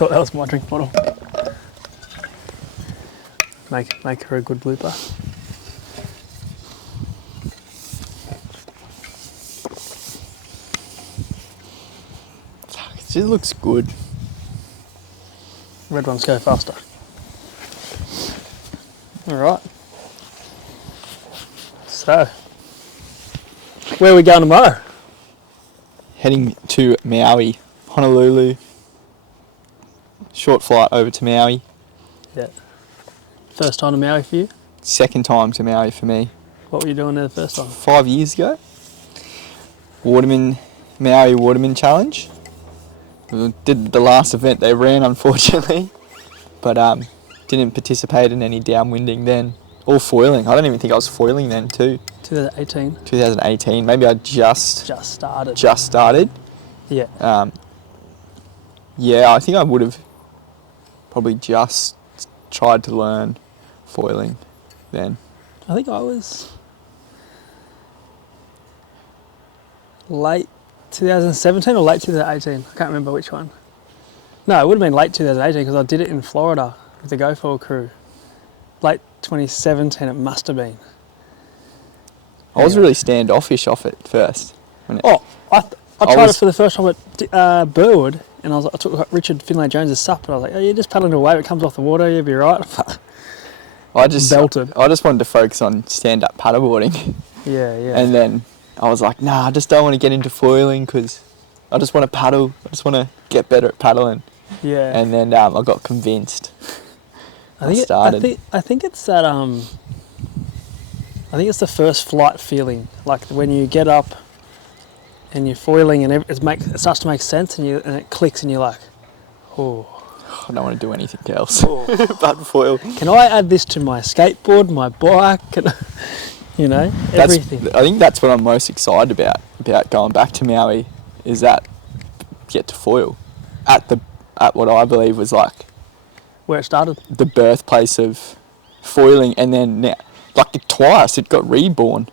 thought that was my drink bottle. Make her a good blooper. It just looks good. Red ones go faster. All right. So, where are we going tomorrow? Heading to Maui, Honolulu. Short flight over to Maui. Yeah. First time to Maui for you? Second time to Maui for me. What were you doing there the first time? 5 years ago. Maui Waterman Challenge. We did the last event they ran, unfortunately, but didn't participate in any downwinding then, or foiling. I don't even think I was foiling then too. 2018. 2018. Maybe I just started. Yeah. Yeah, I think I would have probably just tried to learn foiling then. I think I was late 2017 or late 2018. I can't remember which one. No, it would have been late 2018 because I did it in Florida with the Go Forward crew. Late 2017 it must have been. I was really standoffish off it first. I tried it for the first time at Burwood, and I took Richard Finlay Jones' sup, and I was like, oh, you're just paddling away, it comes off the water, you'll be right. I just belted. I just wanted to focus on stand-up paddleboarding. Yeah. And then I was like, nah, I just don't want to get into foiling because I just want to paddle. I just want to get better at paddling. Yeah. And then I got convinced. I think it's that I think it's the first flight feeling, like when you get up and you're foiling and it starts to make sense and it clicks and you're like, oh. I don't want to do anything else but foil. Can I add this to my skateboard, my bike, everything? I think that's what I'm most excited about going back to Maui, is that get to foil at what I believe was like where it started, the birthplace of foiling, and then now, like twice it got reborn,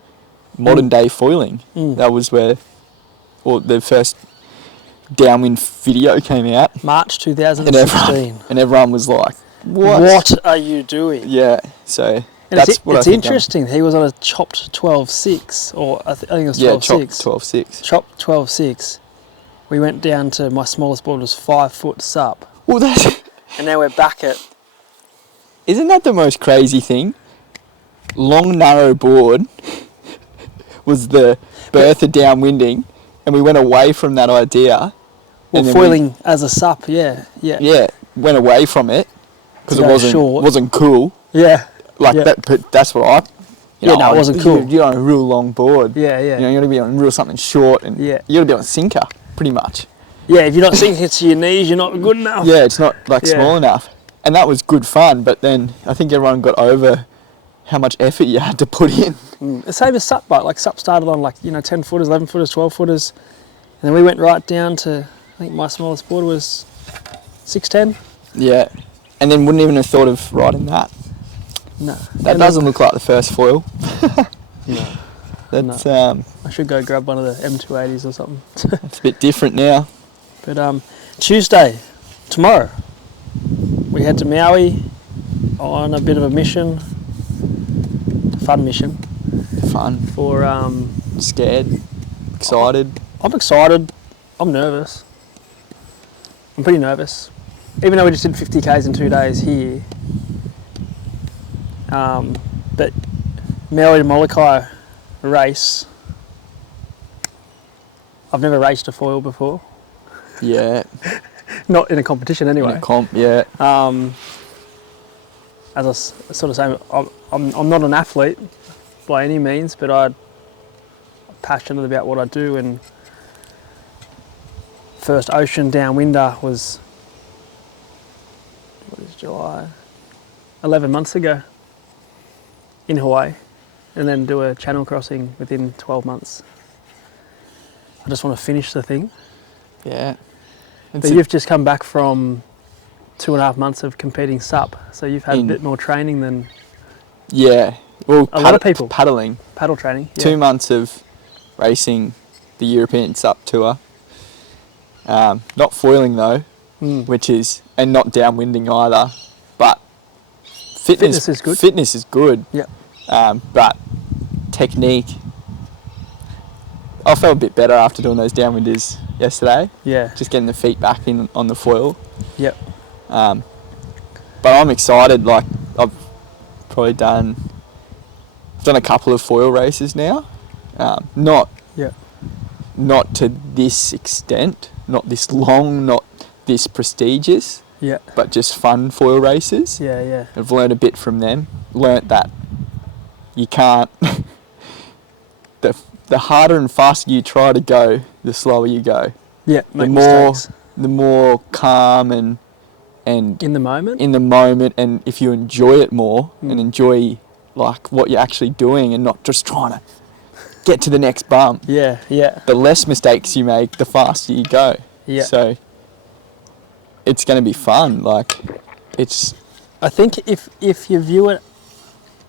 modern day foiling. That was where the first downwind video came out, March 2016, and everyone was like, what are you doing? Yeah, so and it's interesting. He was on a chopped 12.6, or I think it was 12.6. Chopped 12.6. We went down to, my smallest board was 5 foot sup. Well, and now we're back at. Isn't that the most crazy thing? Long narrow board was the birth of downwinding, and we went away from that idea. Well, foiling as a sup, yeah. Yeah, went away from it because it wasn't cool. Yeah. That, but that's what I. It wasn't cool. You're on a real long board. Yeah. You got to be on real something short, and you got to be on sinker, pretty much. Yeah, if you're not sinking it to your knees, you're not good enough. Yeah, it's not small enough, and that was good fun. But then I think everyone got over how much effort you had to put in. The same as sup bike. Like sup started on 10 footers, 11 footers, 12 footers, and then we went right down to, I think my smallest board was 6'10". Yeah, and then wouldn't even have thought of riding that. No. That doesn't look like the first foil. No. That's I should go grab one of the M280s or something. It's a bit different now. But Tuesday, tomorrow, we head to Maui on a bit of a mission. Fun mission. Fun. For scared, excited. I'm excited. I'm nervous. I'm pretty nervous. Even though we just did 50 Ks in 2 days here. But Maui to Molokai race. I've never raced a foil before. Yeah. Not in a competition anyway. In a comp, yeah. As I was sort of saying, I'm not an athlete by any means, but I'm passionate about what I do, and first ocean downwinder was, July? 11 months ago in Hawaii, and then do a channel crossing within 12 months. I just want to finish the thing. Yeah. But you've just come back from 2.5 months of competing SUP, so you've had a bit more training than well, a lot of people. Paddle training. Yeah. 2 months of racing the European SUP tour. Not foiling though. which is, and not downwinding either, but fitness is good. Fitness is good. Yep. But technique, I felt a bit better after doing those downwinders yesterday. Yeah. Just getting the feet back in on the foil. Yep. But I'm excited. Like I've probably done a couple of foil races now. Not Yep. not to this extent, not this long, not this prestigious, Yeah. but just fun foil races. Yeah. Yeah. I've learned a bit from them. Learnt that you can't. The harder and faster you try to go, the slower you go. Yeah. The Make more, mistakes the more calm and in the moment. in the moment, and if you enjoy it more and enjoy like what you're actually doing, and not just trying to get to the next bump. Yeah. Yeah. The less mistakes you make, the faster you go. Yeah. So it's going to be fun. Like it's I think if you view it,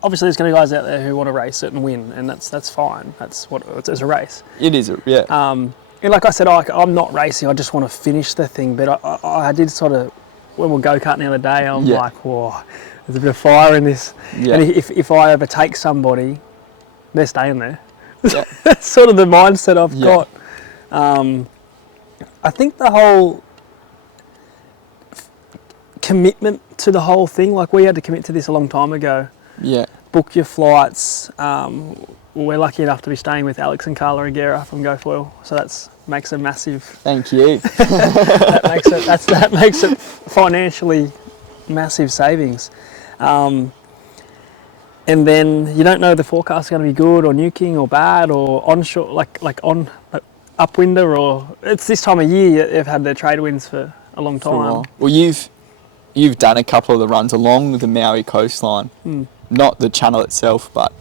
obviously there's going to be guys out there who want to race it and win, and that's fine. That's what it's a race. it is a, yeah. And like I said, I'm not racing. I just want to finish the thing. But I did sort of, when we were go-karting the other day, I'm like, whoa, there's a bit of fire in this. Yeah. And if I overtake somebody, they're staying there. Yeah. That's sort of the mindset I've Yeah. got. I think the whole commitment to the whole thing, like we had to commit to this a long time ago. Yeah. Book your flights. We're lucky enough to be staying with Alex and Carla Aguera from GoFoil, so that makes a massive. Thank you. that makes it financially massive savings. And then you don't know the forecast is going to be good or nuking or bad or onshore, like upwinder, or it's this time of year they've had their trade winds for a long time. For a while. Well, you've done a couple of the runs along the Maui coastline, not the channel itself, but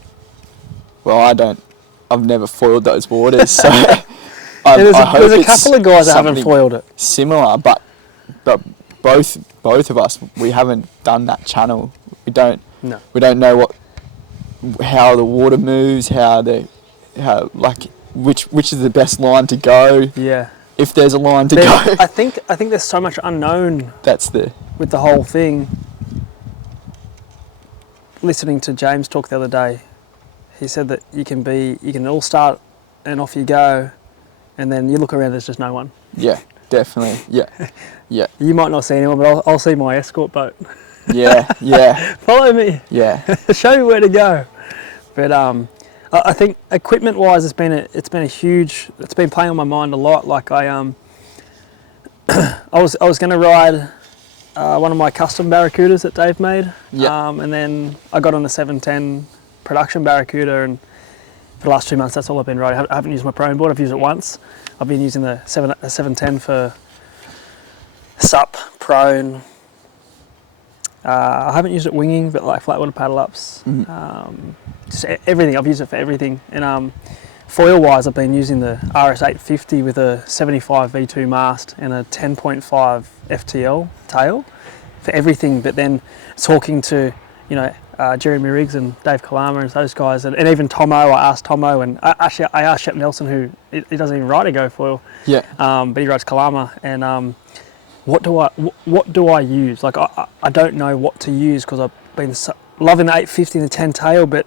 I've never foiled those waters, so There's I hope a it's couple of guys that haven't something foiled it. similar, but both of us, we haven't done that channel. We don't know how the water moves, which is the best line to go. Yeah. If there's a line to go. I think there's so much unknown with the whole thing. Listening to James talk the other day, he said that you can all start and off you go, and then you look around, there's just no one. Yeah, definitely. Yeah. You might not see anyone, but I'll see my escort boat. Yeah. Follow me. Yeah. Show me where to go. But I think equipment-wise, it's been playing on my mind a lot. Like I was going to ride one of my custom Barracudas that Dave made. Yeah. And then I got on the 710 production Barracuda, and for the last 2 months, that's all I've been riding. I haven't used my prone board. I've used it once. I've been using the 710 for sup, prone. I haven't used it winging, but like flat water paddle ups. Just everything. I've used it for everything. And foil wise, I've been using the RS850 with a 75 V2 mast and a 10.5 FTL tail for everything. But then talking to, Jeremy Riggs and Dave Kalama and those guys, and even Tomo, I asked Tomo, and I asked Shep Nelson, who he doesn't even ride a GoFoil, but he rides Kalama, and what do I use? Like I don't know what to use, because I've been loving the 850 and the 10 tail, but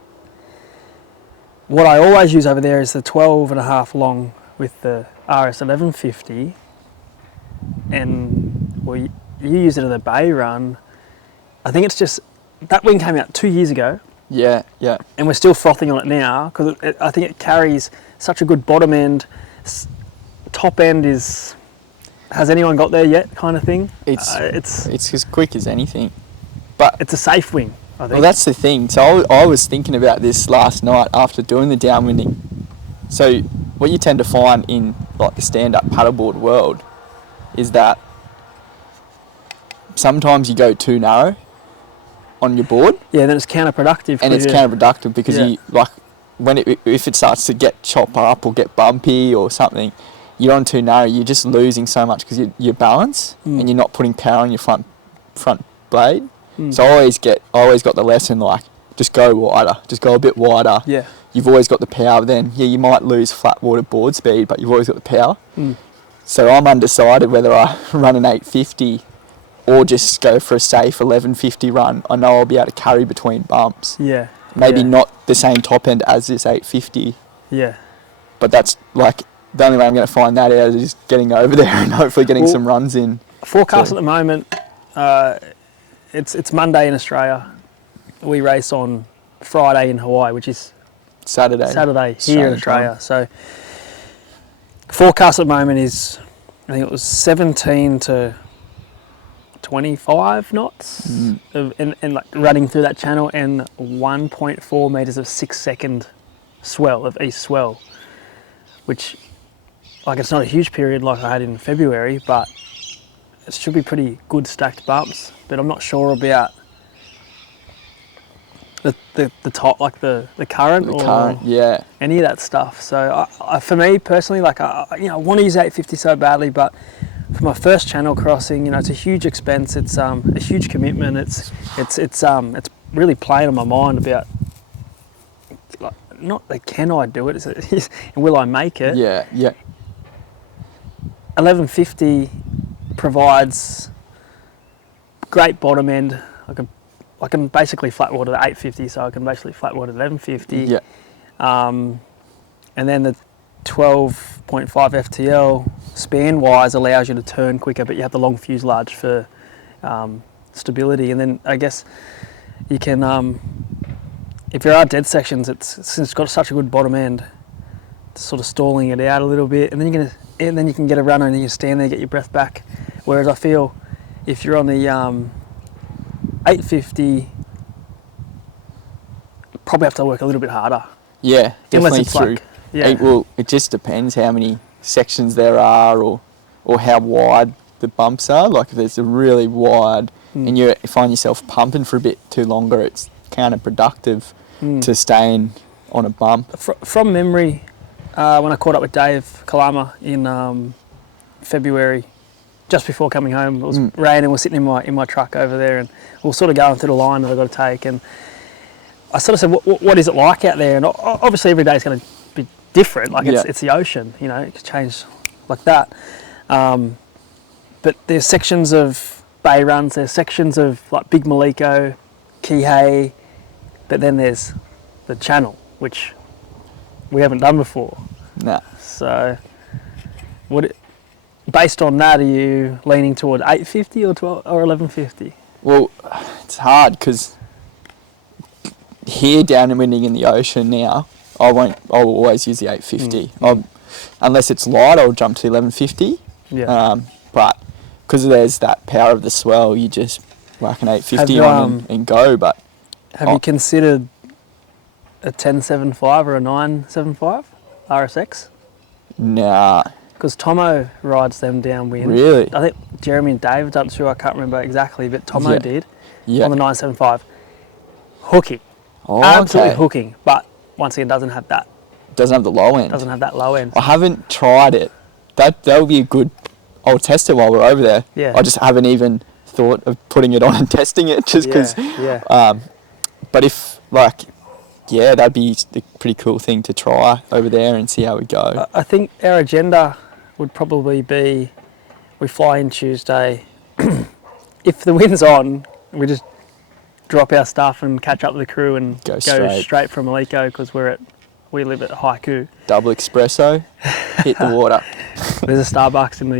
what I always use over there is the 12.5 long with the RS1150, and you use it in the Bay run. I think it's just that wing came out 2 years ago. Yeah. And we're still frothing on it now, because I think it carries such a good bottom end. Top end has anyone got there yet, kind of thing. It's as quick as anything, but it's a safe wing, I think. Well, that's the thing. So I was thinking about this last night after doing the downwinding. So what you tend to find in like the stand-up paddleboard world is that sometimes you go too narrow on your board. Yeah, then it's counterproductive. And it's counterproductive because if it starts to get chopped up or get bumpy or something, you're on too narrow. You're just losing so much because your balance and you're not putting power on your front blade. So I always got the lesson, like, just go wider, just go a bit wider. Yeah. You've always got the power then. Yeah, you might lose flat water board speed, but you've always got the power. So I'm undecided whether I run an 850 or just go for a safe 1150 run. I know I'll be able to carry between bumps. Yeah. Maybe yeah. not the same top end as this 850, Yeah. but that's like the only way I'm going to find that out is getting over there and hopefully getting some runs in. Forecast at the moment, it's Monday in Australia. We race on Friday in Hawaii, which is Saturday here in Australia. So forecast at the moment is, I think it was 17 to 25 knots and like running through that channel, and 1.4 metres of 6-second swell, of east swell, which, like, it's not a huge period like I had in February, but it should be pretty good stacked bumps. But I'm not sure about the top, like the current yeah. any of that stuff. So I, for me personally, like I want to use 850 so badly, but for my first channel crossing, it's a huge expense. It's a huge commitment. It's really playing on my mind about, like, not that can I do it, it's will I make it? Yeah. 1150 provides great bottom end. I can basically flat water the 850, so I can basically flat water the 1150. Yeah. And then the 12.5 FTL span wise allows you to turn quicker, but you have the long fuselage for stability. And then I guess you can, if there are dead sections, since it's got such a good bottom end, it's sort of stalling it out a little bit, and then you can get a runner and then you stand there, get your breath back. Whereas I feel if you're on the 850, probably have to work a little bit harder. Yeah, definitely through. Like, It just depends how many sections there are or how wide the bumps are. Like if there's a really wide and you find yourself pumping for a bit too longer, it's counterproductive to staying on a bump. From memory, when I caught up with Dave Kalama in February, just before coming home, it was raining. We're sitting in my truck over there, and we were sort of going through the line that I've got to take. And I sort of said, "What is it like out there?" And obviously, every day is going to be different. Like it's the ocean, it can change like that. But there's sections of bay runs. There's sections of like Big Maliko, Kihei, but then there's the channel, which we haven't done before. Nah. So, based on that, are you leaning toward 850 or 1150? Well, it's hard because here downwinding in the ocean now, I will always use the 850. Unless it's light, I'll jump to 1150. Yeah. But because there's that power of the swell, you just whack an 850 on and go. But have you considered a 1075 or a 975 RSX? Nah. Because Tomo rides them downwind. Really? I think Jeremy and Dave done too. I can't remember exactly, but Tomo did on the 975. Hooking. Oh, Absolutely okay. hooking. But once again, doesn't have that. Doesn't have the low end. Doesn't have that low end. I haven't tried it. That would be a good. I'll test it while we're over there. Yeah. I just haven't even thought of putting it on and testing it just because. Yeah. But if that'd be a pretty cool thing to try over there and see how we go. I think our agenda would probably be we fly in Tuesday. If the wind's on, we just drop our stuff and catch up with the crew and Go straight from Maliko because we live at Haiku. Double espresso, hit the water. There's a Starbucks in the.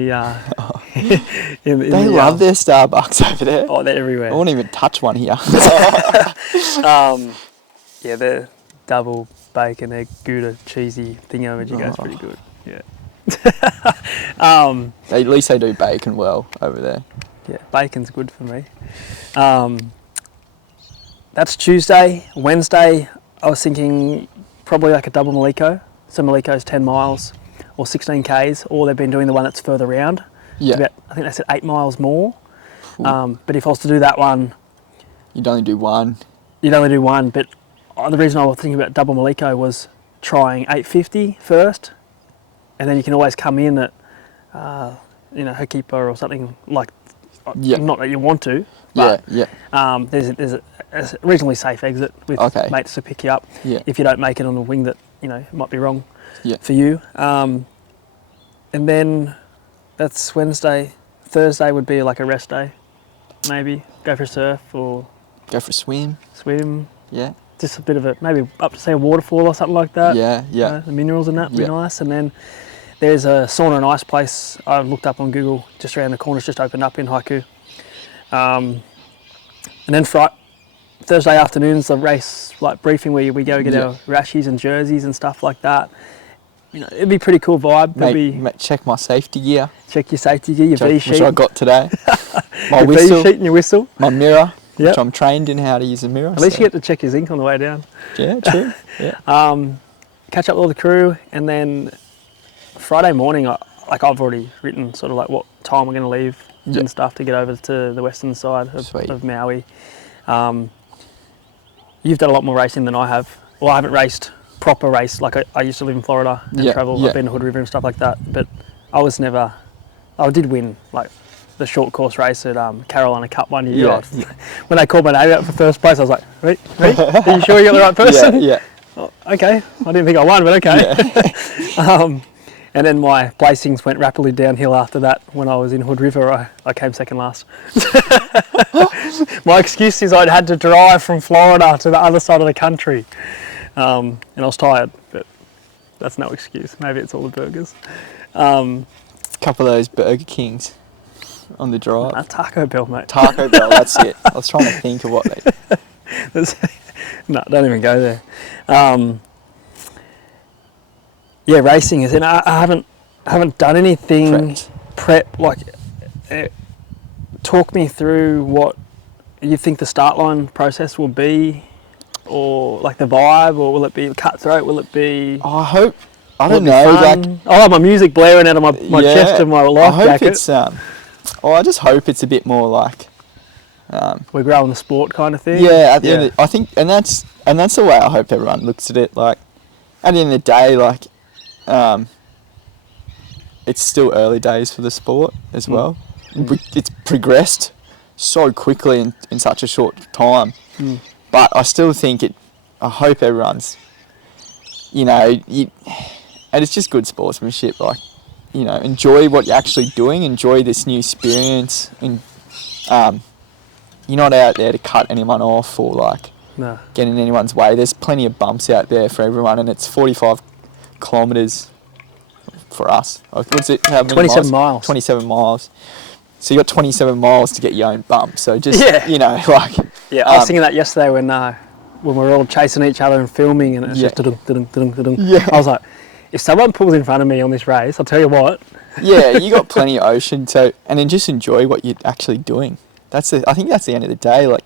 They love their Starbucks over there. Oh, they're everywhere. I won't even touch one here. Yeah, their double bacon, egg, Gouda, cheesy thingamajiggo is pretty good. Yeah. At least they do bacon well over there. Yeah, bacon's good for me. That's Tuesday. Wednesday, I was thinking probably like a double Maliko. So Maliko's 10 miles or 16 Ks, or they've been doing the one that's further round. Yeah. About, I think they said 8 miles more. But if I was to do that one... You'd only do one. You'd only do one, but the reason I was thinking about double Maliko was trying 850 first, and then you can always come in at, Hakipa or something like, not that you want to, but there's a reasonably safe exit with mates to pick you up if you don't make it on a wing that, might be wrong for you. And then that's Wednesday. Thursday would be like a rest day, maybe. Go for a surf or Go for a swim. swim. Yeah. Just a bit of it, maybe up to say a waterfall or something like that. Yeah, yeah. The minerals in that would Yeah. be nice. And then there's a sauna and ice place I looked up on Google just around the corner. It's just opened up in Haiku. And then Thursday afternoons, the race like briefing where we go get our rashies and jerseys and stuff like that. You know, it'd be a pretty cool vibe. Mate, check my safety gear, Check your safety gear, your V sheet. which I got today. My Your whistle, V sheet and your whistle. my mirror, Yep. which I'm trained in how to use a mirror. At least you get to check your zinc on the way down. Yeah, true. Yeah. Catch up with all the crew, and then Friday morning, I've already written sort of like what time we're going to leave Yep. and stuff to get over to the western side of Maui. You've done a lot more racing than I have. Well, I haven't raced proper race like I used to live in Florida and travel. I've been to Hood River and stuff like that, but I did win like the short course race at Carolina Cup one year. Yeah. When they called my name out for first place, I was like, "Wait, are you sure you got the right person?" Yeah. Oh, okay, I didn't think I won, but okay. Yeah. And then my placings went rapidly downhill after that. When I was in Hood River, I came second last. My excuse is I'd had to drive from Florida to the other side of the country. And I was tired, but that's no excuse. Maybe it's all the burgers. A couple of those Burger Kings on the drive. A Taco Bell, mate. Taco Bell, that's it. I was trying to think of what they... No, don't even go there. Yeah, racing is. And I haven't done anything prep. Like, talk me through what you think the start line process will be, or like the vibe, or will it be cutthroat? Will it be? I don't know. Like, I'll have my music blaring out of my chest and my life jacket. I just hope it's a bit more like. We're growing the sport kind of thing. Yeah, at the end I think, and that's the way I hope everyone looks at it. Like, at the end of the day, like, it's still early days for the sport as well. It's progressed so quickly in such a short time, but I still think I hope everyone's, and it's just good sportsmanship. Like, enjoy what you're actually doing. Enjoy this new experience, and you're not out there to cut anyone off or like get in anyone's way. There's plenty of bumps out there for everyone, and it's 45 kilometres for us. What's it? How many 27 miles. 27 miles. So you got 27 miles to get your own bump. So just like. Yeah, I was thinking that yesterday when we were all chasing each other and filming, and it's just da-dum, da-dum, da-dum, da-dum. Yeah. I was like, if someone pulls in front of me on this race, I'll tell you what. Yeah, you got plenty of ocean. So, and then just enjoy what you're actually doing. I think that's the end of the day. Like,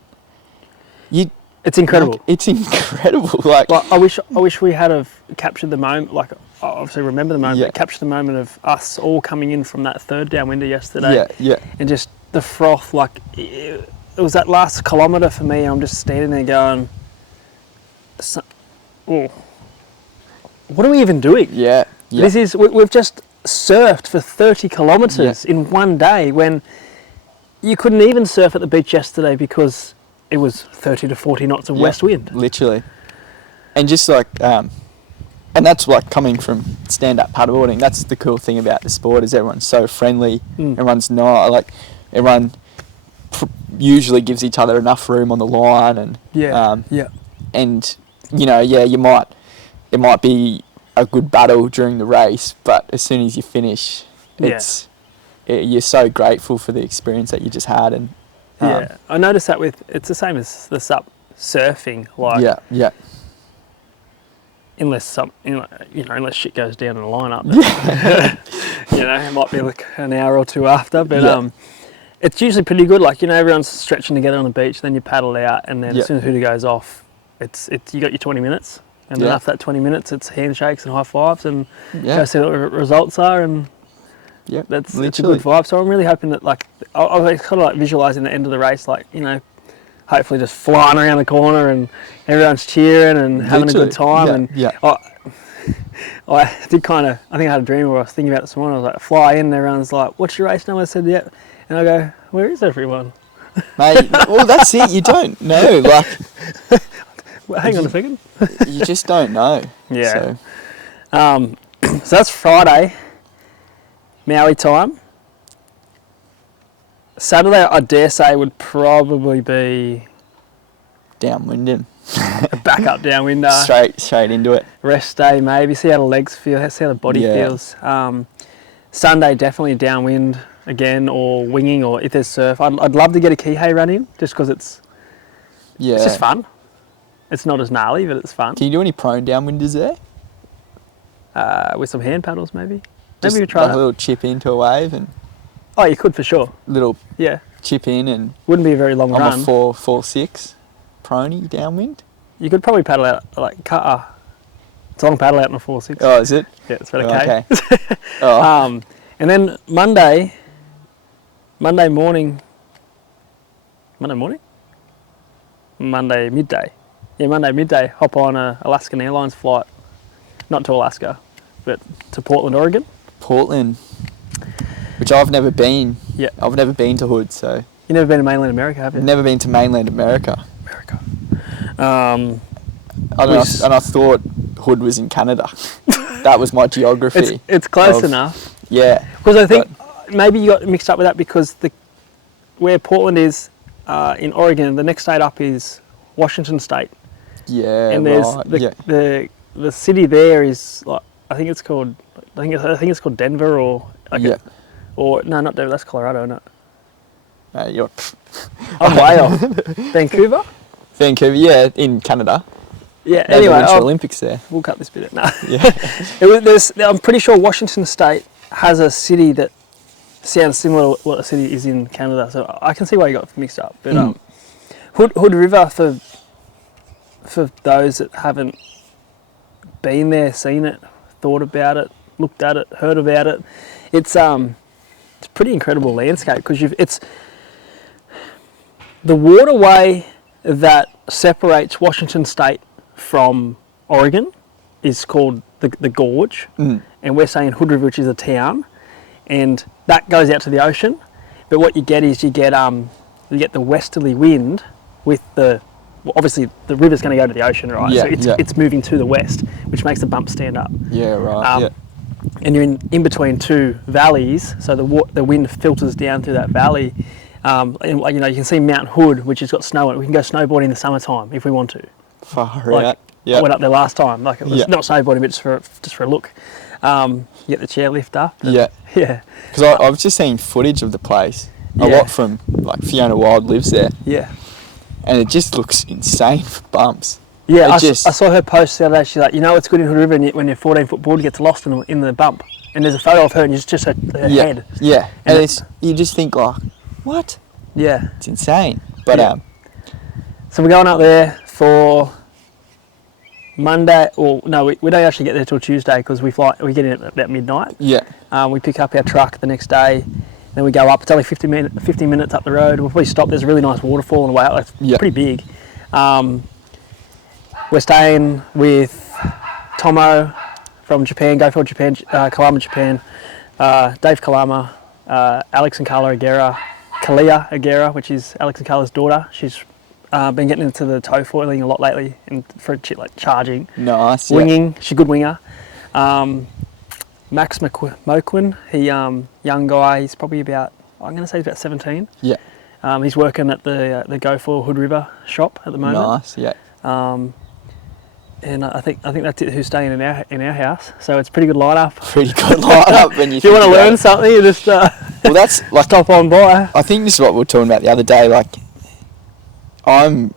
it's incredible. It's incredible. Like I wish we had have captured the moment. Like, I obviously remember the moment, but capture the moment of us all coming in from that third downwinder yesterday. Yeah. And just the froth. Like, it was that last kilometre for me. I'm just standing there going, "Oh, what are we even doing?" Yeah. We've just surfed for 30 kilometres in one day when you couldn't even surf at the beach yesterday because it was 30 to 40 knots of west wind. Literally. And just like, and that's like coming from stand-up paddleboarding. That's the cool thing about the sport is everyone's so friendly. Everyone's not like, everyone usually gives each other enough room on the line, and and it might be a good battle during the race, but as soon as you finish, you're so grateful for the experience that you just had. And I noticed that it's the same as the SUP surfing. Like, unless unless shit goes down in the lineup, it might be like an hour or two after, but it's usually pretty good. Like, everyone's stretching together on the beach, then you paddle out, and then as soon as Huda goes off, it's you got your 20 minutes. And then after that 20 minutes, it's handshakes and high fives, and go see what the results are, and it's a good vibe. So I'm really hoping that, like, I was kind of like visualising the end of the race, like, hopefully just flying around the corner and everyone's cheering and having a good time. I think I had a dream where I was thinking about it this morning. I was like, fly in, and everyone's like, "What's your race number?" I said, "Yep." And I go, "Where is everyone?" Mate, well, that's it. You don't know. Like, well, hang on a second. You just don't know. Yeah. So that's Friday, Maui time. Saturday, I dare say, would probably be Downwinding. a back-up downwinder. Straight into it. Rest day, maybe. See how the legs feel, see how the body feels. Sunday, definitely downwind again, or winging, or if there's surf. I'd love to get a Kihei run in, just because it's just fun. It's not as gnarly, but it's fun. Can you do any prone downwinders there? With some hand paddles, maybe. Just Maybe we try like that. a little chip into a wave and Oh, you could for sure. little Yeah. chip in and Wouldn't be a very long I'm run. a 4-4-6 proney downwind. You could probably paddle out, like, it's a long paddle out in a 4-6. Oh, is it? Yeah, it's about Oh, okay. Oh, And then Monday morning? Monday midday. Yeah, Monday midday, hop on a Alaskan Airlines flight. Not to Alaska, but to Portland, Oregon. Portland, which I've never been. Yeah. I've never been to Hood, so You've never been to mainland America, have you? never been to mainland America. America. And I thought Hood was in Canada. That was my geography. It's close enough. Yeah. Because I think maybe you got mixed up with that because where Portland is in Oregon, the next state up is Washington State. Yeah. And there's right. the city there is like I think it's called Denver or or no, not Denver, that's Colorado, isn't it? You're I'm way off. Vancouver? Vancouver, yeah, in Canada. Yeah. They Anyway, had the Winter Olympics there. we'll cut this bit out. No. Yeah. I'm pretty sure Washington State has a city that sounds similar to what a city is in Canada, so I can see why you got mixed up. But Hood River, for those that haven't been there, seen it, thought about it, looked at it, heard about it, it's a pretty incredible landscape because it's the waterway that separates Washington State from Oregon is called the Gorge, and we're saying Hood River, which is a town, and that goes out to the ocean. But what you get is you get the westerly wind with obviously the river's going to go to the ocean, right? Yeah, so it's moving to the west, which makes the bump stand up. Yeah, right. Yeah. And you're in between two valleys, so the wind filters down through that valley. And you can see Mount Hood, which has got snow on it. We can go snowboarding in the summertime if we want to. Far Like, out. Yeah. I went up there last time. Like it was Yeah. not snowboarding, but just for a look. You get the chairlift up. Yeah. Yeah. Because I was just seeing footage of the place. A Yeah. lot from, like, Fiona Wild lives there. Yeah. And it just looks insane for bumps. Yeah, I just- saw her post the other day. She's like, it's good in Hood River when your 14-foot board gets lost in the bump. And there's a photo of her and it's just her Yeah. head. Yeah. And And you just think, like, what? Yeah. It's insane. But, Yeah. So we're going up there for Monday. Well, no, we don't actually get there till Tuesday because we get in at about midnight. yeah. We pick up our truck the next day. Then we go up. It's only 50 minutes up the road. We'll probably stop. There's a really nice waterfall on the way out. It's Yeah. pretty big. We're staying with Tomo from Japan, Go for Japan, Kalama, Japan, Dave Kalama, Alex and Carla Aguera, Kalia Aguera, which is Alex and Carla's daughter. She's been getting into the toe foiling a lot lately and for like charging. Nice. Yeah. Winging, she's a good winger. Max Moquin, he young guy, he's probably about 17. Yeah. He's working at the Go for Hood River shop at the moment. Nice. Yeah. And I think that's it. Who's staying in our house? So it's a pretty good lineup. Pretty good lineup when you. If you want to think about learn it. something, you just Well, that's like. stop on by. I think this is what we were talking about the other day. Like, I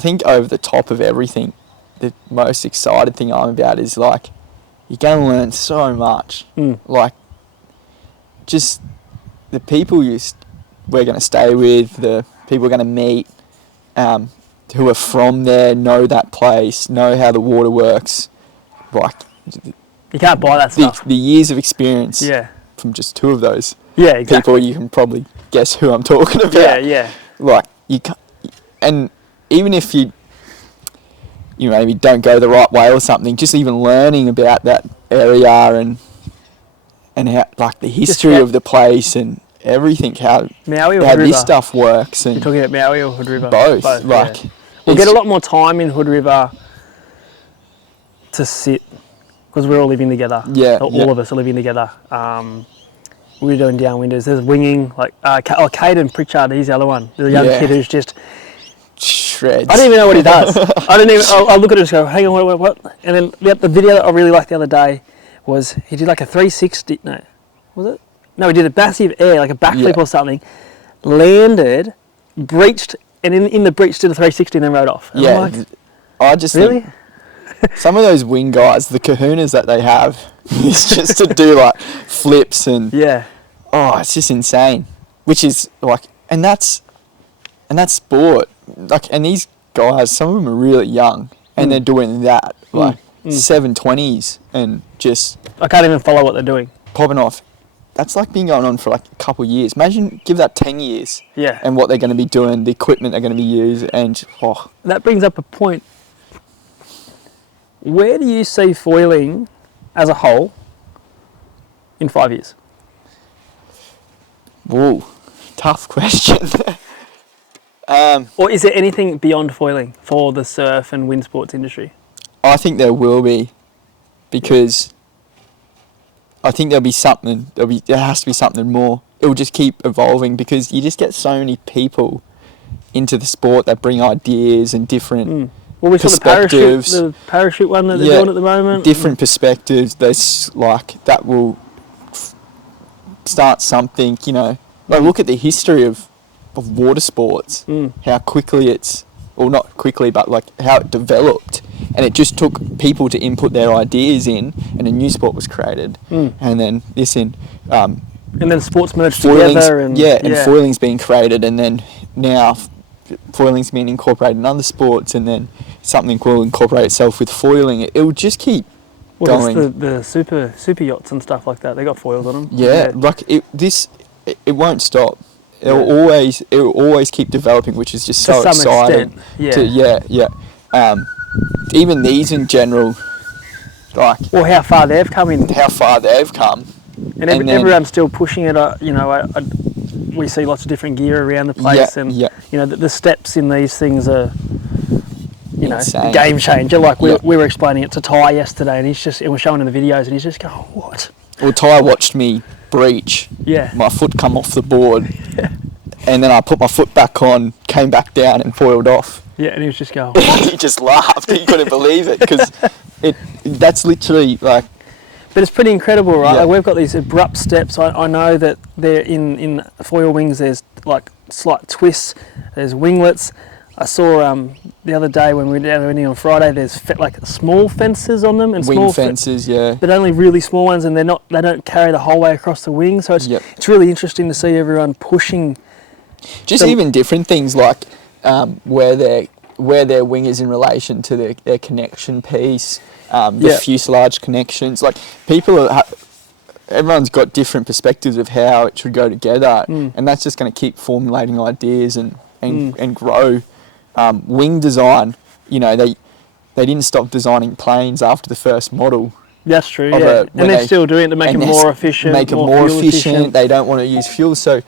think over the top of everything, the most excited thing I'm about is like, you're going to learn so much. Like, just the people we're going to stay with, the people we're going to meet, who are from there, know that place, know how the water works. Like, You can't buy that stuff. the years of experience Yeah. from just two of those Yeah, exactly. people, you can probably guess who I'm talking about. Yeah, yeah. Like, you can't, and even if you maybe don't go the right way or something, just even learning about that area and how, like, the history how- of the place and everything, how Maui or how Hood this River? stuff works, and You're talking about Maui or Hood River? both. yeah. Like, We'll get a it's- lot more time in Hood River to sit because we're all living together. Yeah, All yeah. of us are living together. we were doing downwinders. There's winging, like Caden Pritchard. He's the other one. The young Yeah. kid who's just Shreds. I don't even know what he does. I don't even. I'll look at it and just go, hang on, what? And then the video that I really liked the other day was he did like a 360. No, was it? No, he did a massive air, like a backflip or something. Landed, breached, and in the breach did a 360 and then rode off. And Yeah, I'm like, I just really? think some of those wing guys, the kahunas that they have, is just to do like flips and Yeah. oh, it's just insane. Which is like, and that's sport. Like, and these guys, some of them are really young, and they're doing that like 720s and just I can't even follow what they're doing. popping off. That's like been going on for like a couple of years. Imagine, give that 10 years. Yeah. And what they're going to be doing, the equipment they're going to be using, and oh, That brings up a point. Where do you see foiling as a whole in 5 years? whoa, tough question. Or is there anything beyond foiling for the surf and wind sports industry? I think there will be, because I think there'll be something. There has to be something more. It will just keep evolving, because you just get so many people into the sport that bring ideas and different Well, we saw perspectives. the parachute one that they're doing at the moment. Different perspectives. There's like that will start something. You know, like look at the history of water sports. How quickly it's, or not quickly, but like how it developed, and it just took people to input their ideas in, and a new sport was created. And then this And then sports merged foiling's, together. And foiling's being created, and then now foiling's being incorporated in other sports, and then something will incorporate itself with foiling. It will just keep going. The super yachts and stuff like that. They got foils on them. Yeah, like it won't stop. It will always keep developing, which is just so to some exciting. extent. Even these in general, like Or how far they've come in. how far they've come. And, then- everyone's still pushing it. We see lots of different gear around the place, and you know the steps in these things are, you know, Insane. a game changer. Like we Yep. were explaining it to Ty yesterday, and we're showing him the videos, and he's just going, "What?" Well, Ty watched me breach. Yeah. My foot come off the board, and then I put my foot back on, came back down, and foiled off. Yeah, and he was just going. He just laughed. He couldn't believe it, because that's literally like. But it's pretty incredible, right? Yeah. Like we've got these abrupt steps. I know that they're in foil wings. There's like slight twists. There's winglets. I saw the other day when we were down on Friday. There's like small fences on them and Wing small fences, but only really small ones, and they don't carry the whole way across the wing. So it's really interesting to see everyone pushing. just even different things like where their wing is in relation to their connection piece, the fuselage connections. Like everyone's got different perspectives of how it should go together, and that's just going to keep formulating ideas and grow. Wing design, you know, they didn't stop designing planes after the first model. That's true, yeah. And they're still doing it to make it more efficient. Make it more efficient. They don't want to use fuel, so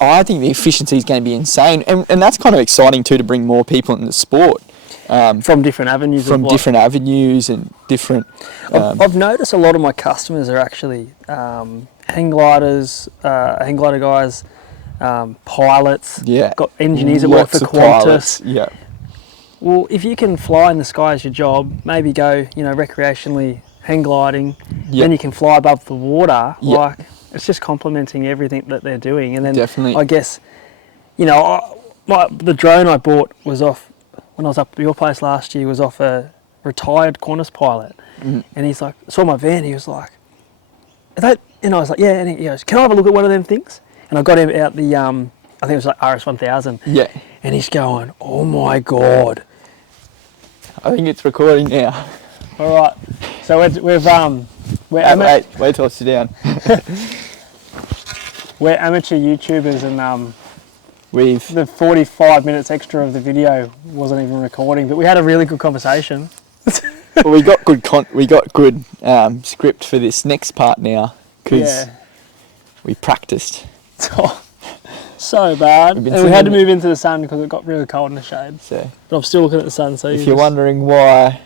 I think the efficiency is going to be insane, and that's kind of exciting too, to bring more people into the sport. From different avenues. Different avenues and different. I've noticed a lot of my customers are actually hang gliders, hang glider guys, pilots. Yeah. Got engineers that work for Lots of Qantas. pilots, yeah. Well, if you can fly in the sky as your job, maybe go, recreationally hang gliding, Yeah. then you can fly above the water. Yeah. Like it's just complementing everything that they're doing. And then Definitely. I guess, the drone I bought was off when I was up at your place last year. Was off a retired Qantas pilot, and he's like, saw my van. He was like, "Are they?" And I was like, "Yeah." And he goes, "Can I have a look at one of them things?" And I got him out the I think it was like RS1000. Yeah. And he's going, "Oh my god!" I think it's recording now. All right, so Wait till I sit down. we're amateur YouTubers, and We've the 45 minutes extra of the video wasn't even recording, but we had a really good conversation. we got good script for this next part now, because we practiced. So bad. We've been And we had to sitting- move into the sun because it got really cold in the shade. So But I'm still looking at the sun. So if you're wondering why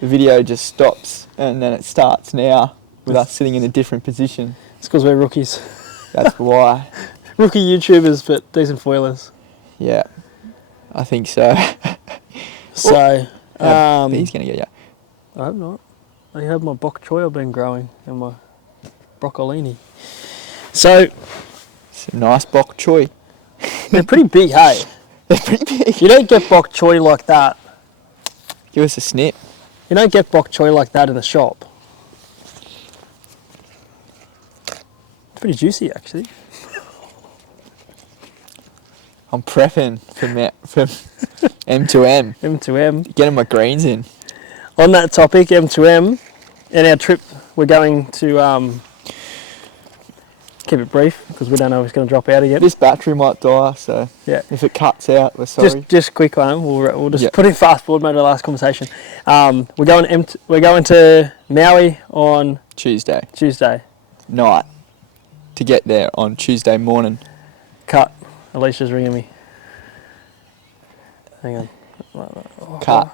the video just stops and then it starts now with us sitting in a different position, it's because we're rookies. That's why. Rookie YouTubers, but decent foilers. Yeah, I think so. So, He's going to get you. I hope not. I have my bok choy I've been growing and my broccolini. So, It's a nice bok choy. they're pretty big, hey? They're pretty big. You don't get bok choy like that. Give us a snip. You don't get bok choy like that in the shop. It's pretty juicy, actually. I'm prepping for M2M. M2M. Getting my greens in. On that topic, M2M, in our trip, we're going to keep it brief because we don't know if it's going to drop out again. This battery might die, so Yeah. if it cuts out, we're sorry. Just quick on. We'll just Yep. put in fast forward mode to the last conversation. We're going to Maui on Tuesday Tuesday. night to get there on Tuesday morning. Cut. Alicia's ringing me. Hang on. Cut.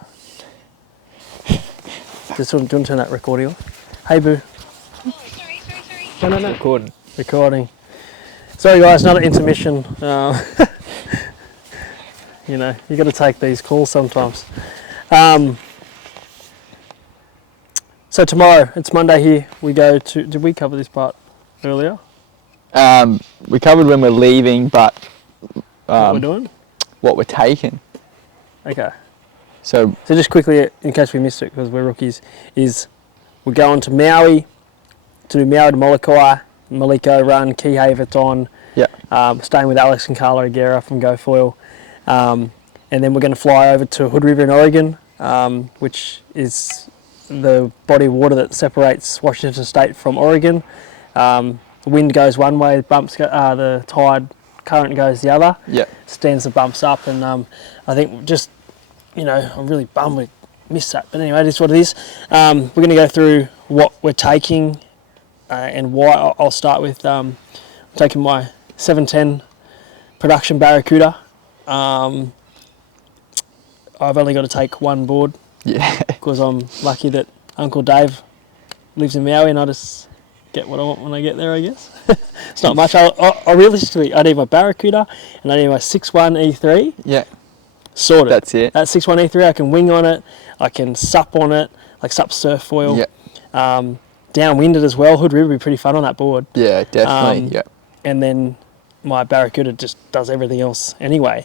Just do you want to turn that recording off? Hey, boo. Sorry. No. Recording. Sorry, guys. Another intermission. You know, you got to take these calls sometimes. So tomorrow, it's Monday here. We go to. Did we cover this part earlier? We covered when we're leaving, but What we're doing? what we're taking. Okay. So So just quickly, in case we missed it, because we're rookies, is we're going to Maui, to Maui to Molokai, Maliko Run, Kihei Vuitton, staying with Alex and Carla Aguera from GoFoil, and then we're going to fly over to Hood River in Oregon, which is the body of water that separates Washington State from Oregon. The wind goes one way, the tide current goes the other. yeah, Stands the bumps up, and I think just, I'm really bummed we missed that. But anyway, it is what it is. We're going to go through what we're taking and why. I'll start with taking my 710 production Barracuda. I've only got to take one board yeah, because I'm lucky that Uncle Dave lives in Maui and I just get what I want when I get there, I guess. It's not much. I realistically, I need my Barracuda and I need my 6.1 E3. yeah. Sorted. That's it. That 6.1 E3, I can wing on it, I can sup on it, like sup surf foil. Yeah, Downwinded as well. Hood River would be pretty fun on that board. yeah, definitely. Yeah, And then my Barracuda just does everything else anyway.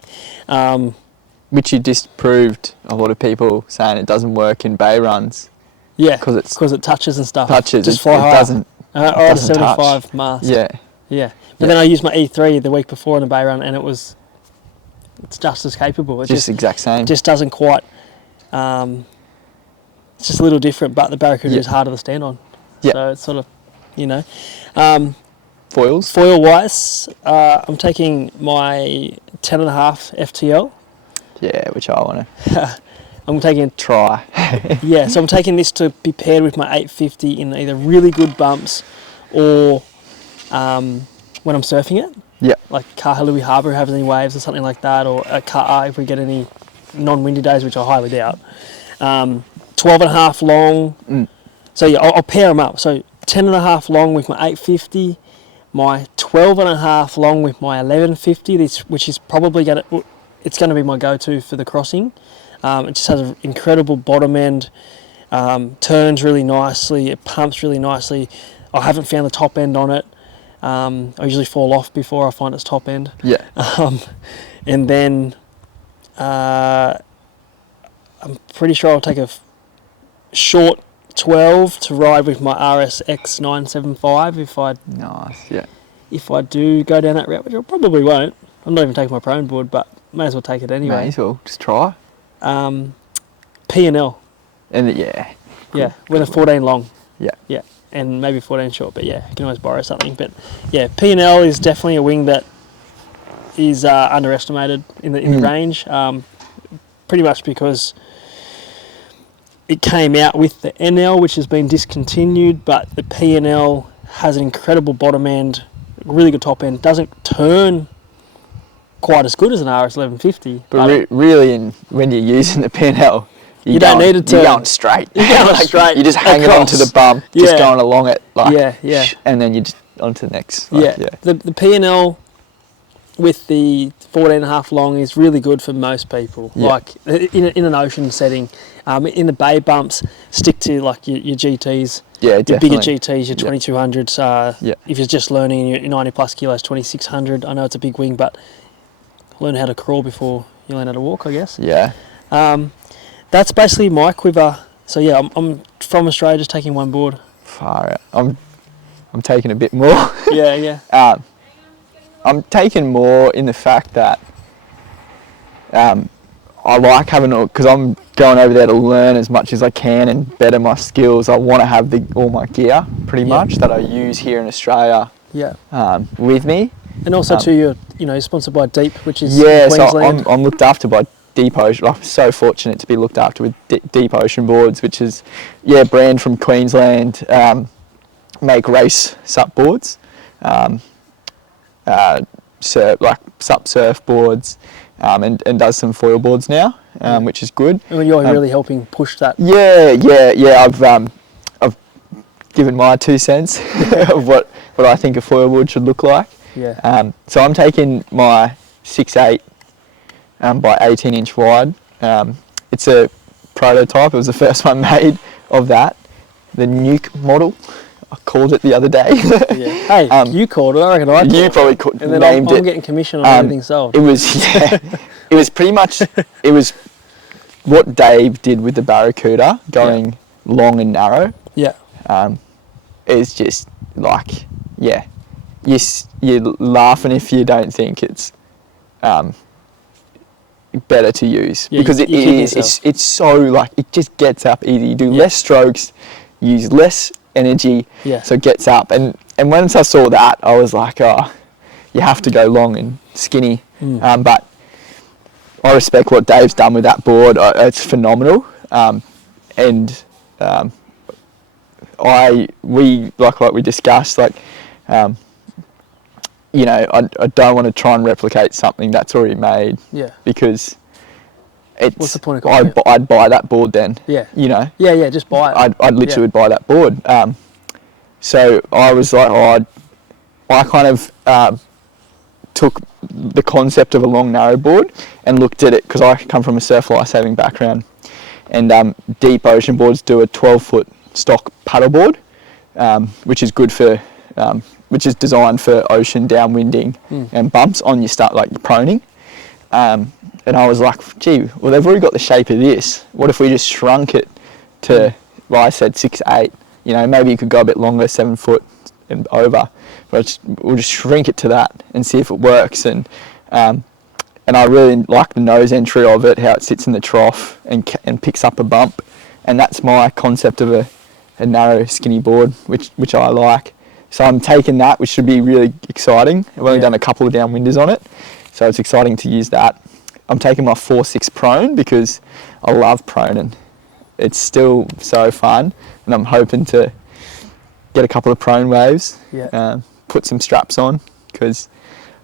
which you disproved a lot of people saying it doesn't work in bay runs. Yeah, 'Cause it touches and stuff. Touches. Just It fly higher. doesn't. I had a doesn't touch. 75 mast. Yeah, Yeah. But Yeah. then I used my E3 the week before in the bay run and it's just as capable. It just exact same. just doesn't quite, it's just a little different, but the Barracuda Yeah. is harder to stand on. Yeah. So it's sort of, Foils. foil wise, I'm taking my 10.5 FTL. Yeah, which I want to I'm taking, try. yeah, so I'm taking this to be paired with my 850 in either really good bumps or when I'm surfing it. Yeah, Like Kahalui Harbour has any waves or something like that, or at Ka'a if we get any non-windy days, which I highly doubt. 12.5 long. Mm. So yeah, I'll pair them up. So 10.5 long with my 850, my 12.5 long with my 1150, which is probably going to be my go-to for the crossing. It just has an incredible bottom end, turns really nicely, it pumps really nicely. I haven't found the top end on it. I usually fall off before I find its top end. yeah, And then I'm pretty sure I'll take a short 12 to ride with my RSX 975 nice. if I do go down that route, which I probably won't. I'm not even taking my prone board, but may as well take it May anyway. as well just try. P&L, And yeah, yeah, with a 14 long. Yeah. Yeah, and maybe 14 short, but yeah, you can always borrow something. But yeah, P&L is definitely a wing that is underestimated in the range, pretty much because it came out with the NL, which has been discontinued, but the P&L has an incredible bottom end, really good top end, doesn't turn quite as good as an RS 1150. but really, when you're using the P&L, You don't need it to- You're going straight. You're going straight You're just hanging across. onto the bump, Yeah. just going along it, like, Yeah. and then you just on to the next. The P&L with the 14.5 long is really good for most people. Yeah. Like in an ocean setting, in the bay bumps, stick to like your GTs. Yeah, Your definitely. bigger GTs, your 2200s. Yeah. If you're just learning your 90 plus kilos, 2600. I know it's a big wing, but learn how to crawl before you learn how to walk, I guess. Yeah. That's basically my quiver. So yeah, I'm from Australia, just taking one board. Far out. I'm taking a bit more. Yeah. I'm taking more in the fact that I like having because I'm going over there to learn as much as I can and better my skills. I want to have all my gear pretty much that I use here in Australia. Yeah. With me. And also you're sponsored by Deep, which is So Queensland. I'm looked after by Deep Ocean. I'm so fortunate to be looked after with Deep Ocean Boards, which is brand from Queensland. Make race SUP boards, like SUP surfboards, and does some foil boards now, which is good. And you're really helping push that. Yeah. I've given my 2 cents of what I think a foil board should look like. Yeah. So I'm taking my 6'8" by 18-inch wide. It's a prototype. It was the first one made of that. The Nuke model. I called it the other day. Yeah. Hey, you called it. I reckon I called You it. probably And then named I'm it. getting commission on everything sold. It was it was pretty much it was what Dave did with the Barracuda, going long and narrow. Yeah. Is just like you're laughing if you don't think it's better to use, because it is. It's so like it just gets up easy. You do less strokes, use less energy, so it gets up. And once I saw that, I was like, oh, you have to go long and skinny. But I respect what Dave's done with that board. It's phenomenal. Like we discussed, like I don't want to try and replicate something that's already made. Yeah. Because it's. What's the point of calling it? I'd buy that board then. Yeah. Yeah, just buy it. I'd literally would buy that board. So I was like, I kind of took the concept of a long narrow board and looked at it, because I come from a surf lifesaving background, and Deep Ocean Boards do a 12-foot stock paddleboard, which is good for, which is designed for ocean downwinding and bumps on your like your proning. And I was like, gee, well, they've already got the shape of this. What if we just shrunk it to, well, I said 6'8". Maybe you could go a bit longer, 7 foot and over. But we'll just shrink it to that and see if it works. And I really like the nose entry of it, how it sits in the trough and picks up a bump. And that's my concept of a narrow, skinny board, which I like. So I'm taking that, which should be really exciting. I've only done a couple of downwinders on it, so it's exciting to use that. I'm taking my 4.6 prone because I love proning. It's still so fun, and I'm hoping to get a couple of prone waves, put some straps on, because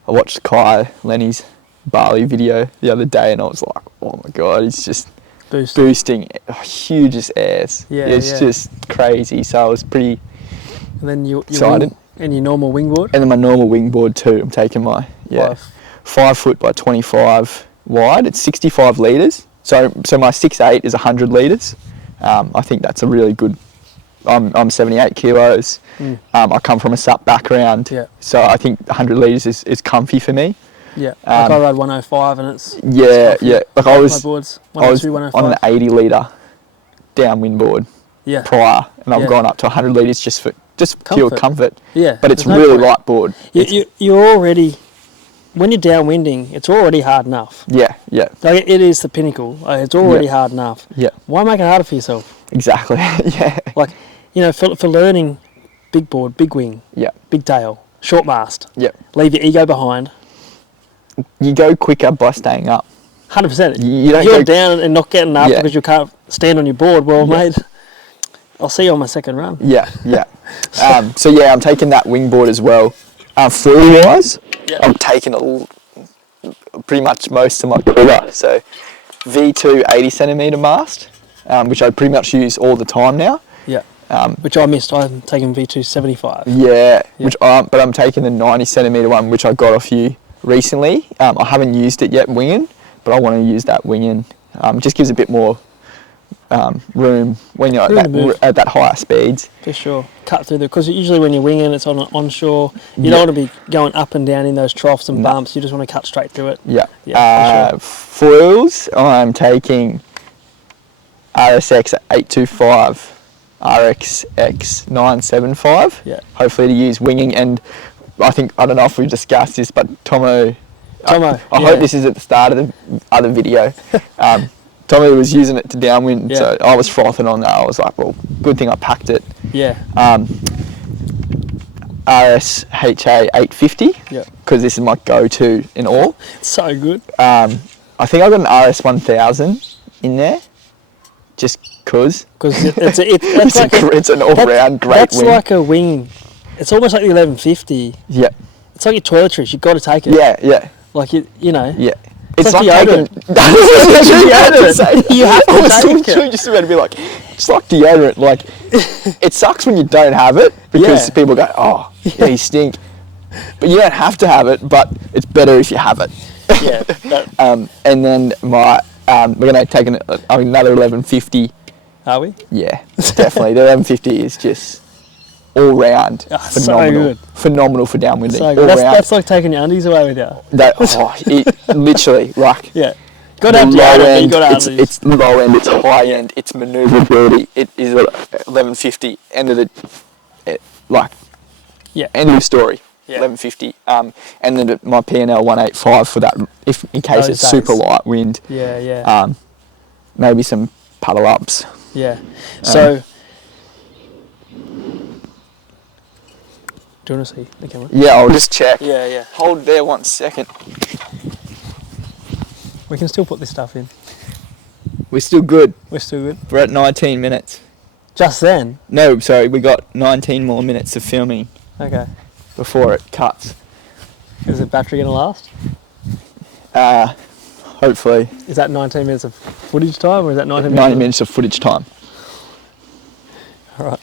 I watched Kai Lenny's Bali video the other day, and I was like, oh my God, he's just boosting hugest airs. It's just crazy. So I was pretty excited. And your normal wingboard? And then my normal wingboard too. I'm taking my 5 foot by 25 wide. It's 65 litres. So my 6'8" is 100 litres. I think that's a really good. I'm 78 kilos. I come from a SUP background, so I think 100 litres is comfy for me. Yeah, like I rode 105 and it's Like I was, my boards, I was 105. on an 80 litre downwind board prior, and I've gone up to 100 litres just pure comfort. Yeah, but it's really light board. You're already, when you're downwinding, it's already hard enough. Yeah. Like it is the pinnacle. Like it's already hard enough. Yeah. Why make it harder for yourself? Exactly. Yeah. Like, for learning big board, big wing, big tail, short mast. Yeah. Leave your ego behind. You go quicker by staying up. 100%. You don't You're down and not getting up because you can't stand on your board. Well, mate, I'll see you on my second run. Yeah. So I'm taking that wingboard as well. Foil wise, I'm taking pretty much most of my quiver. So V2 80 centimetre mast, which I pretty much use all the time now. Yeah. Which I missed. I'm taking V275. Yeah, but I'm taking the 90 centimetre one, which I got off you recently. I haven't used it yet winging, but I want to use that winging. Just gives a bit more room when you're at that higher speeds. For sure. Cut through because usually when you're winging, it's on onshore. You don't want to be going up and down in those troughs and bumps. You just want to cut straight through it. Yeah. Yeah. For sure. Foils, I'm taking RSX 825. RXX 975. Yeah. Hopefully to use winging, and I don't know if we've discussed this, but Tomo. I hope this is at the start of the other video. Tommy was using it to downwind, so I was frothing on that. I was like, well, good thing I packed it. Yeah. RSHA 850. Yeah. Because this is my go-to in all. So good. I think I got an RS 1000 in there, just because. Because it's an all-round great that's wing. That's like a wing. It's almost like the 1150. Yeah. It's like your toiletries. You've got to take it. Yeah. Like you know. Yeah. It's like deodorant. You have to take it. Just about to be like, it's like deodorant. Like, it sucks when you don't have it because people go, oh, yeah, you stink. But you don't have to have it, but it's better if you have it. Yeah. And then we're going to take another 1150. Are we? Yeah, definitely. The 1150 is just all round phenomenal. So good. Phenomenal for downwinding. So good. That's like taking your undies away with you. It literally, like, yeah. Got to have deodorant, you got to it's low end, it's high end, it's manoeuvrability. It is 1150. End of the end of the story. Yeah. 1150. And then my P&L 185 for that, if in case it's super light wind. Yeah. Maybe some paddle ups. Yeah. So. Do you want to see the camera? Yeah, I'll just check. Yeah. Hold there 1 second. We can still put this stuff in. We're still good. We're at 19 minutes. Just then? No, sorry, we got 19 more minutes of filming. Okay. Before it cuts. Is the battery going to last? Hopefully. Is that 19 minutes of footage time, or is that 90 minutes of footage time? All right.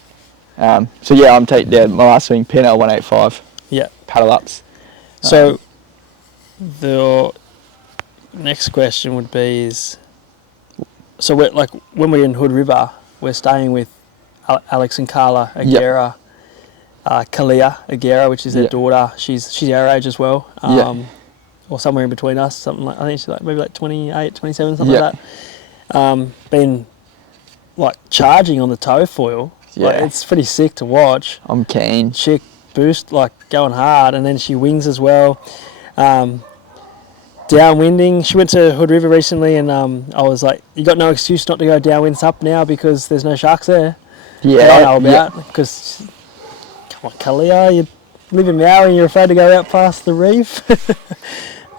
So yeah, I'm taking my last swing, P&L 185. Yeah. Paddle ups. So the next question would be so we're like when we're in Hood River, we're staying with Alex and Carla Aguera, Kalia Aguera, which is their daughter. She's our age as well. Or somewhere in between us, something like, I think she's like maybe like 28, 27, something like that. Been like charging on the tow foil. Yeah. Like, it's pretty sick to watch. I'm keen. Chick boost, like going hard, and then she wings as well. Downwinding, she went to Hood River recently, and I was like, you got no excuse not to go downwind up now because there's no sharks there. Yeah. That I know about, because, come on, Kalia, you live in Maui and you're afraid to go out past the reef.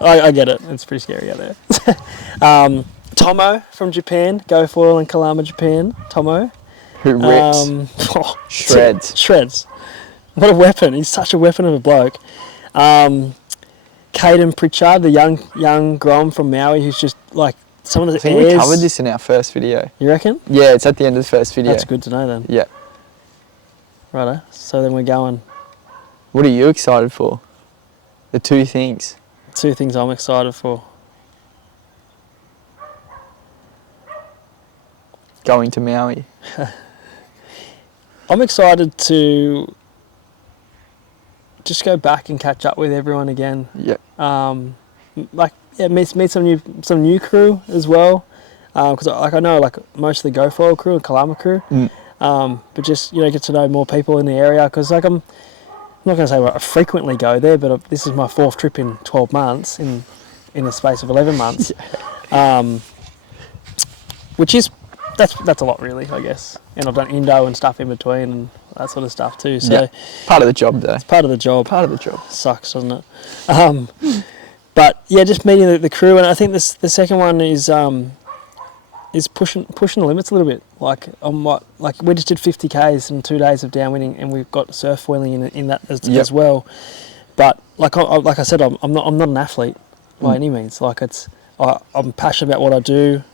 I get it, it's pretty scary out there. Tomo from Japan, Go Foil in Kalama, Japan. Tomo. Who rips. Shreds. What a weapon. He's such a weapon of a bloke. Caden Pritchard, the young Grom from Maui, who's just like some of the I think we covered this in our first video. You reckon? Yeah, it's at the end of the first video. That's good to know then. Yeah. Righto. So then we're going. What are you excited for? The two things. Two things I'm excited for. Going to Maui. I'm excited to just go back and catch up with everyone again. Yeah. Meet some new crew as well. Because I know like most of the Go Foil crew and Kalama crew. But just get to know more people in the area, because like I'm not going to say I frequently go there, but this is my 4th trip in 12 months in the space of 11 months. Which is that's a lot really, I guess. And I've done Indo and stuff in between and that sort of stuff too. So part of the job though. It's part of the job. Part of the job. Sucks, doesn't it? But yeah, just meeting the crew, and I think the second one is pushing the limits a little bit. Like we just did 50 Ks in 2 days of downwinding, and we've got surf foiling in that as well. But like I said, I'm not an athlete by any means. Like I'm passionate about what I do.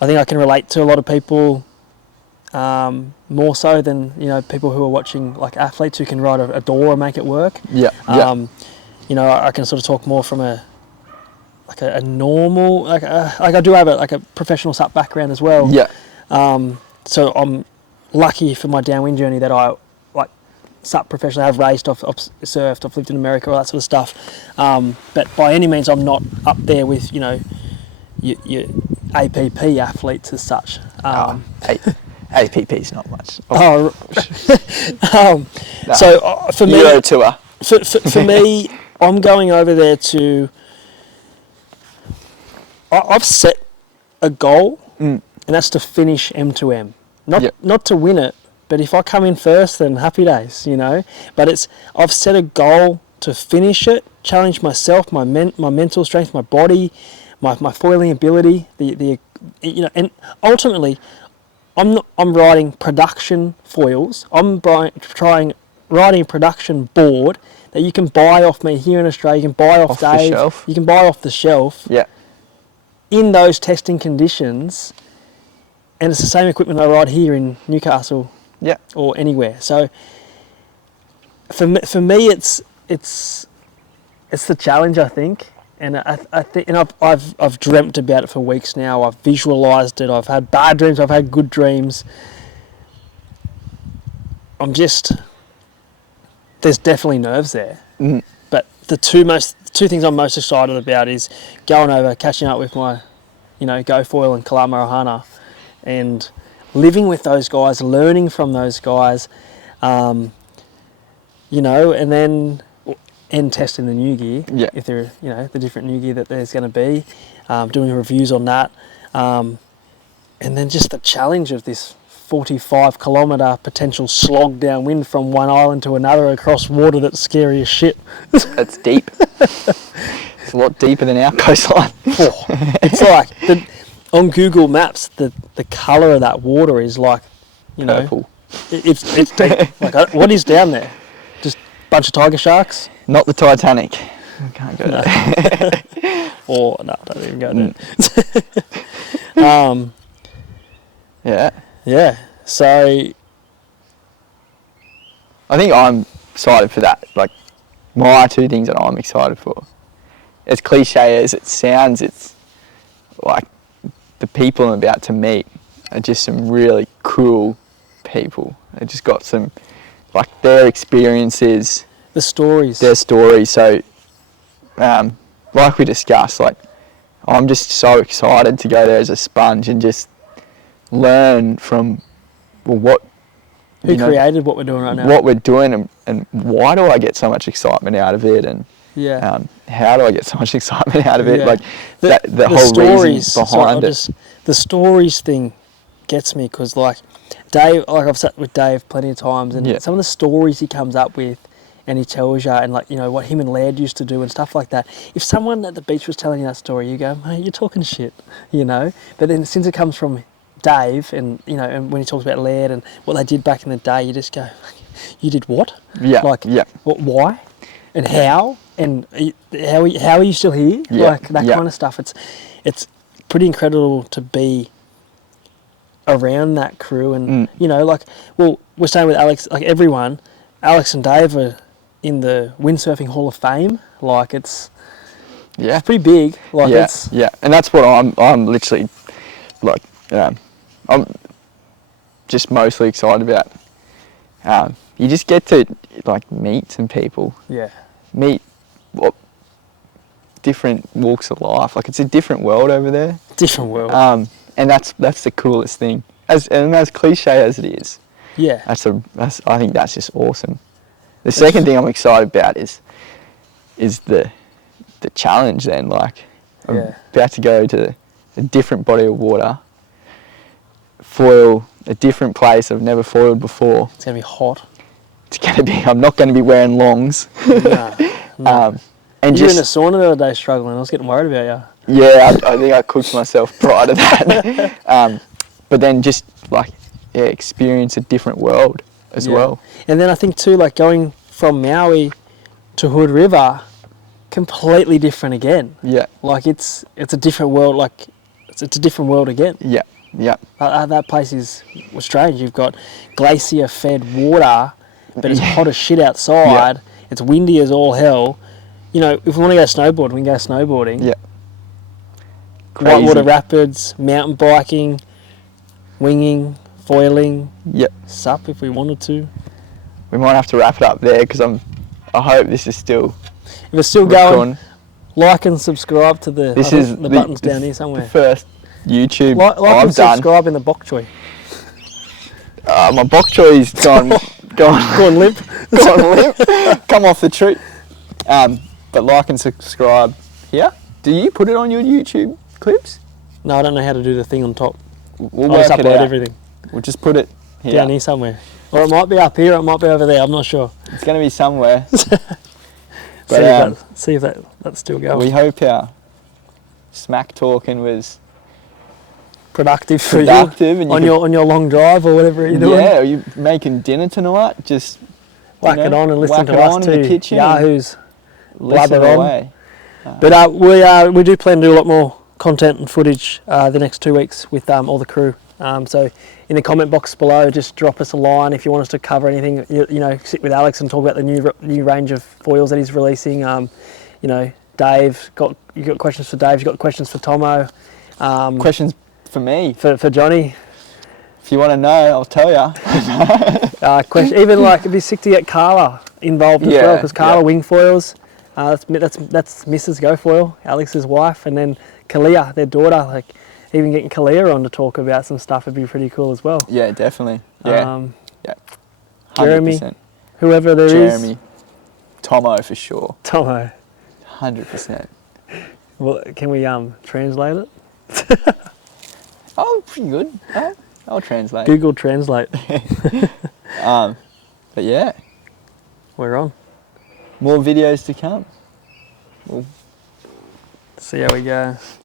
I think I can relate to a lot of people more so than people who are watching like athletes who can ride a door and make it work. Yeah. I can sort of talk more from a normal like I do have a professional SUP background as well. Yeah. So I'm lucky for my downwind journey that I like SUP professionally. I've raced, I've surfed, I've lived in America, all that sort of stuff. But by any means, I'm not up there with your APP athletes as such. APP's not much. No. So for me, Euro Tour. For me, I'm going over there to. I've set a goal, and that's to finish M2M. Not to win it, but if I come in first, then happy days, But I've set a goal to finish it, challenge myself, my mental strength, my body, my foiling ability, and ultimately, I'm riding production foils. I'm riding a production board that you can buy off me here in Australia. You can buy off Dave. The shelf. You can buy off the shelf. Yeah. In those testing conditions, and it's the same equipment I ride here in Newcastle. Yeah. Or anywhere. So for me, it's the challenge, I think. And I think, and I've dreamt about it for weeks now. I've visualised it. I've had bad dreams. I've had good dreams. There's definitely nerves there. Mm. But the two things I'm most excited about is going over, catching up with my, GoFoil and Kalama Ohana, and living with those guys, learning from those guys, and then. And testing the new gear, if there, the different new gear that there's going to be, doing reviews on that, and then just the challenge of this 45-kilometre potential slog downwind from one island to another across water that's scary as shit. That's deep. It's a lot deeper than our coastline. It's like on Google Maps, the colour of that water is like, purple. It's deep. Like, what is down there? Just a bunch of tiger sharks. Not the Titanic. I can't go there. Don't even go there. Yeah. Yeah. So I think I'm excited for that. Like, my two things that I'm excited for. As cliche as it sounds, it's like the people I'm about to meet are just some really cool people. They just got some, like, their experiences. their stories. So, like we discussed, like, I'm just so excited to go there as a sponge and just learn from what Who created what we're doing right now? What we're doing, and why do I get so much excitement out of it, and how do I get so much excitement out of it? Like the whole stories, reason behind it. The stories thing gets me because, like, Dave, I've sat with Dave plenty of times, and some of the stories he comes up with, and he tells you, and what him and Laird used to do and stuff like that. If someone at the beach was telling you that story, you go, "Mate, you're talking shit," But then since it comes from Dave, and and when he talks about Laird and what they did back in the day, you just go, "You did what? Why, and how, and how are you still here?" Like that kind of stuff. It's pretty incredible to be around that crew, and we're staying with Alex. Like, everyone, Alex and Dave are in the windsurfing Hall of Fame. Like, it's pretty big. Like, and that's what I'm literally like. I'm just mostly excited about. You just get to, like, meet some people. Yeah. Meet different walks of life. Like, it's a different world over there. Different world. And that's the coolest thing. As cliche as it is. Yeah. I think that's just awesome. The second thing I'm excited about is the challenge then. Like, I'm about to go to a different body of water, foil a different place I've never foiled before. It's going to be hot. I'm not going to be wearing longs. No. And you were in the sauna the other day struggling. I was getting worried about you. Yeah, I think I cooked myself prior to that. But then just, like, experience a different world as well. And then I think too, like, going from Maui to Hood River, completely different again. Yeah. Like, it's a different world. Like, it's a different world again. Yeah. Yep. That place was strange. You've got glacier-fed water, but it's hot as shit outside. Yeah. It's windy as all hell. You know, if we want to go snowboarding, we can go snowboarding. Yeah. Whitewater rapids, mountain biking, winging, foiling, Yep. sup if we wanted to. We might have to wrap it up there because I hope this is still If it's still recording. going, like and subscribe to the. This I think is the buttons down here The somewhere. first YouTube Like and I've done. subscribe in the bok choy. My bok choy's gone Gone limp. gone limp. Come off the tree. But like and subscribe here. Do you put it on your YouTube clips? No, I don't know how to do the thing on top. We'll I'll just work it upload out. everything We'll just put it here. down here somewhere. Or it might be up here, or it might be over there. I'm not sure. It's going to be somewhere. See if that's still going. We hope our smack talking was Productive for productive you and on your long drive or whatever you're doing. Yeah, are you making dinner tonight? Just Whack it on and listen whack to it us on two in the kitchen and yahoos. listen blabber on. away. But we do plan to do a lot more content and footage the next 2 weeks with all the crew. So in the comment box below, just drop us a line if you want us to cover anything. You know, sit with Alex and talk about the new range of foils that he's releasing. You know, Dave, you got questions for Dave. You got questions for Tomo. Questions for me. For Johnny. If you want to know, I'll tell you. Even like it'd be sick to get Carla involved as well, because Carla wing foils. That's Mrs. Gofoil, Alex's wife, and then Kalia, their daughter. Like even getting Kalia on to talk about some stuff would be pretty cool as well. Yeah, definitely. Yeah. Yeah. 100%. Jeremy, whoever there is. Jeremy. Tomo for sure. Tomo. 100%. Well, can we translate it? Oh, pretty good. I'll translate. Google Translate. But yeah, We're on. more videos to come. See how we go.